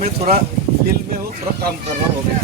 में थोड़ा दिल में हो थोड़ा काम करना होगा।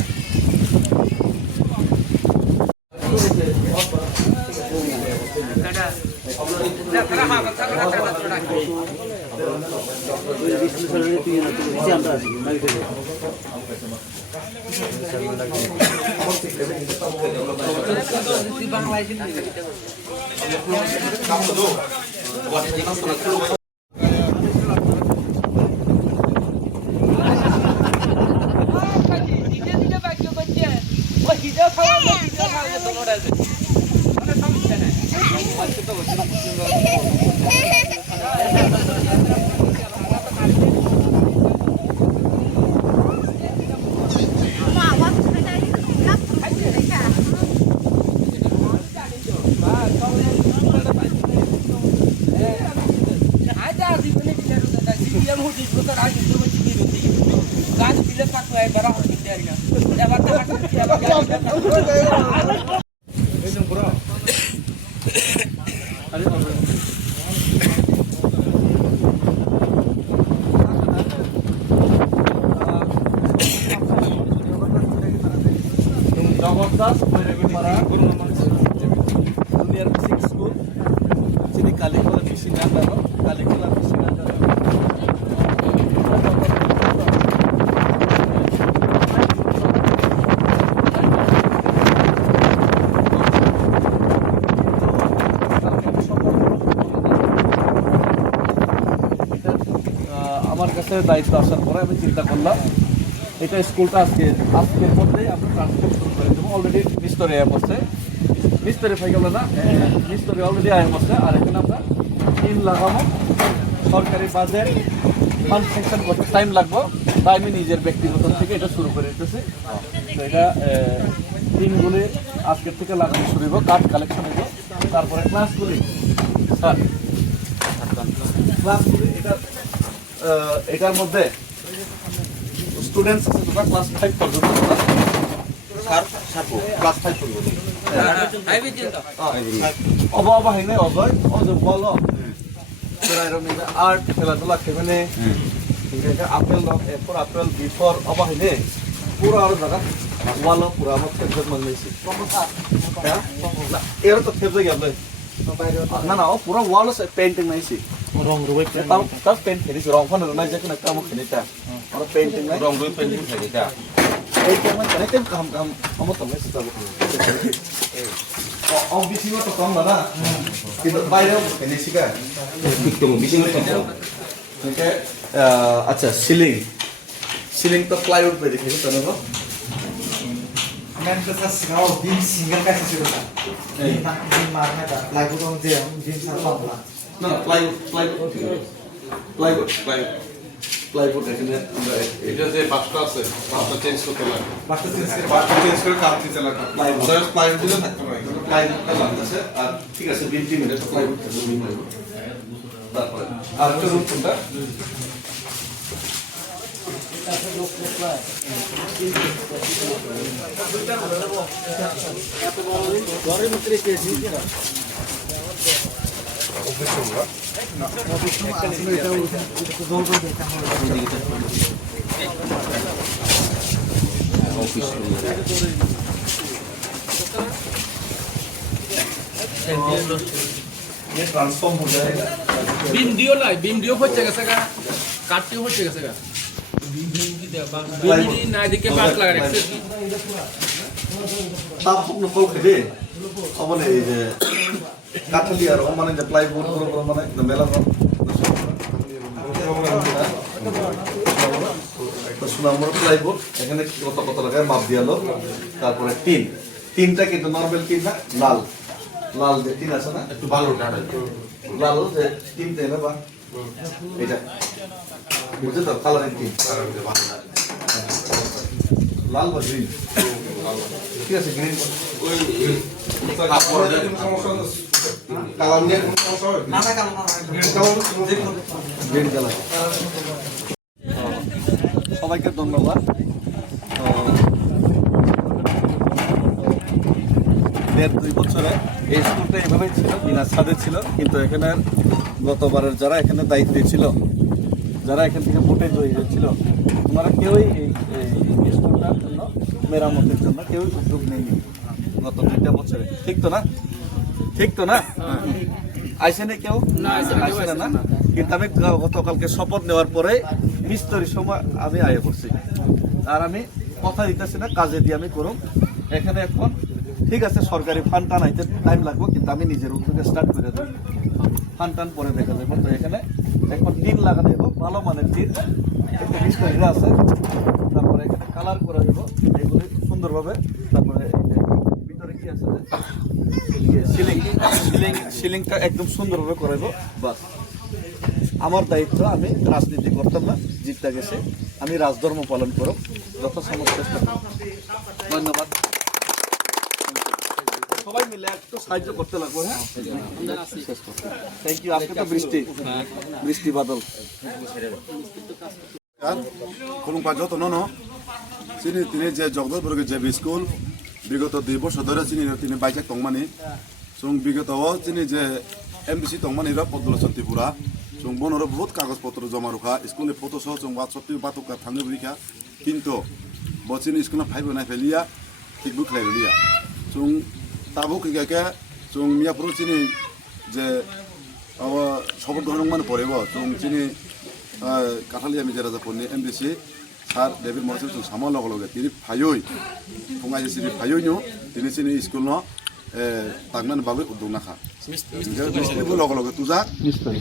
আমার কাছে দায়িত্ব আসার পরে আমি চিন্তা করলাম এটা স্কুলটা আজকের মধ্যেই আমরা ট্রান্সপোর্ট শুরু করে দেবো। অলরেডি মিস্তরি আয়া পড়ছে, মিস্তরি পাই গেল না, মিস্তরি অলরেডি আয়া পড়ছে। আর এখানে আমরা টিম লাগাবো, সরকারি বাজেট ফান্ড সেকশন করতে টাইম লাগবো, তাই আমি নিজের ব্যক্তিগত থেকে এটা শুরু করে দিতেছি। তো এটা টিমগুলি আজকের থেকে লাগানো শুরু হইব, কার্ড কালেকশন হইব, তারপরে ক্লাসগুলি স্যার ক্লাসগুলি এটার মধ্যে স্টুডেন্টস আছে তোমরা ক্লাস 5 পর্যন্ত ক্লাস 5 পর্যন্ত অবা হয় না অজয় অজয় বলো আর্ট খেলাধুলা খেলে আপেল এরপর আপেল বিফোর অবা হয় না পুরো আরো জায়গা ওয়ালো পুরো আমার খেলতে মনে হয়েছে এর তো খেলতে গেলে না না পুরো ওয়াল পেন্টিং নাইছি রং রুই তাও পেন্ট খেলিছি রং ফান নাই যে কোনো কাম খেলিতা আর পেন্টিং নাই রং রুই পেন্টিং খেলিতা এই কেমন জানে তেম কাম কাম আমো তো মেসে যাবে ও বিসিও তো কম না কিন্তু বাইরেও খেলিছি কা একটু বিসিও তো কম ওকে আচ্ছা সিলিং তো প্লাইউড पे দেখেছি তো না मैंने तो सर सिंगल बीम सिंगल कैसे शुरू करा बीम मारने का प्लाईवुड on there बीम सारा मारना না প্লাইউড এখানে আমরা এটা যে বাসটা আছে বাসটা চেঞ্জ করতে লাগে बाकी चीज के বাসটা চেঞ্জ করে কাজ দিতে লাগে প্লাইউড দিলে থাকতে পারে প্লাইউডটা লাগতেছে আর ঠিক আছে 20 মিনিট প্লাইউড থাকবে প্লাইউড তারপরে আর একটা রুম কোনটা ঘরের ভিতরে কেজি কিনা ये ट्रांसफॉर्म हो जाएगा बीम दियो हो जाएगा काटते हो जाएगा बीम ना दिखे बात लगा रहे তাপ নকল খেদে অবলে এই যে কাঠালি আর মানে যে প্লাইবোর্ড পুরো মানে মেলা তো সুনামর প্লাইবোর্ড এখানে কত কত লাগায় মাপ দিয়ালো তারপরে তিনটা কিন্তু নরমাল তিন না লাল যে তিন আছে না একটু ভালো কাটা লাল যে তিন দেয় না বা এটা বুঝছো তো কালারের তিন লাল বা গ্রিন ঠিক আছে গ্রিন ওই কাপড়ের কোনো সমস্যা না কালার নিয়ে কোনো সমস্যা হবে ना ना काम ना देखो গ্রিন কালার সবাইকে ধন্যবাদ দেড় দুই বছরে এই স্কুলটা এভাবেই ছিল বিনা ছাদে ছিল কিন্তু এখানে গতবারের যারা এখানে দায়িত্বে ছিল যারা এখান থেকে ভোটে জয়ী হয়েছিল তোমরা কেউই এই স্কুলটার জন্য মেরামতের জন্য কেউ উদ্যোগ নেয়নি গত 2টা বছরে, ঠিক তো না? ঠিক তো না? আইসে না কেউ? আইসে না? কিন্তু আমি গতকালকে শপথ নেওয়ার পরে মিস্ত্রির সময় আমি আয় করছি, আর আমি কথা দিতেছি না, কাজে দিয়ে আমি করুম। এখানে এখন ঠিক আছে সরকারি ফান্ড টানাইতে টাইম লাগবে, কিন্তু আমি নিজের উদ্যোগে স্টার্ট করে দেবো। ফান্ড টান পরে দেখা যাবে। তো এখানে এখন টিন লাগানো দেবো, ভালো মানের টিন, একটু মিস্ত্রিরা আছে। তারপরে এখানে কালার করে দেবো এগুলি সুন্দরভাবে। তারপরে ভিতরে কি আছে সিলিং, সিলিংটা একদম সুন্দরভাবে করে দেবো। বাস আমার দায়িত্ব, আমি রাজনীতি করতাম না, জিতটা গেছে, আমি রাজধর্ম পালন করব, যত সমস্ত চেষ্টা করব। ধন্যবাদ। সবাই মিলে একটু সাহায্য করতে লাগবে। হ্যাঁ, থ্যাংক ইউ। আজকে তো বৃষ্টি বাদল খুলুংপা যত নন তিনি যে জগদলপুর যে স্কুল বিগত 2 বছর ধরে তিনি বাইকে তংমানি বিগত তিনি যে এমবিসি তংমানি পদ্মলোচন ত্রিপুরা বনর বহুত কাগজপত্র জমা রখা স্কুল ফটো সহ হোয়াটসঅ্যাপ বাতুকা থাঙ্গে বুড়িখা কিন্তু বচিনি স্কুল ফাইব নাই ফেলিয়া ঠিক বুখলাই ফেলিয়া তাবো কিগাকে মিয়াপুর চিনি যে সবর ধরন মানে পড়েব চিনি কাঠালি আমি যে রাজাপুরনি এমবিসি স্যার ডেভিড মরসেল সামার লগে লগে তিনি ফাইই ফঙাই চিনি ফাইই নো তিনি চিনি স্কুল ন তাকমান বাবু উদ্যোগ নাখা লগে লগে তুজা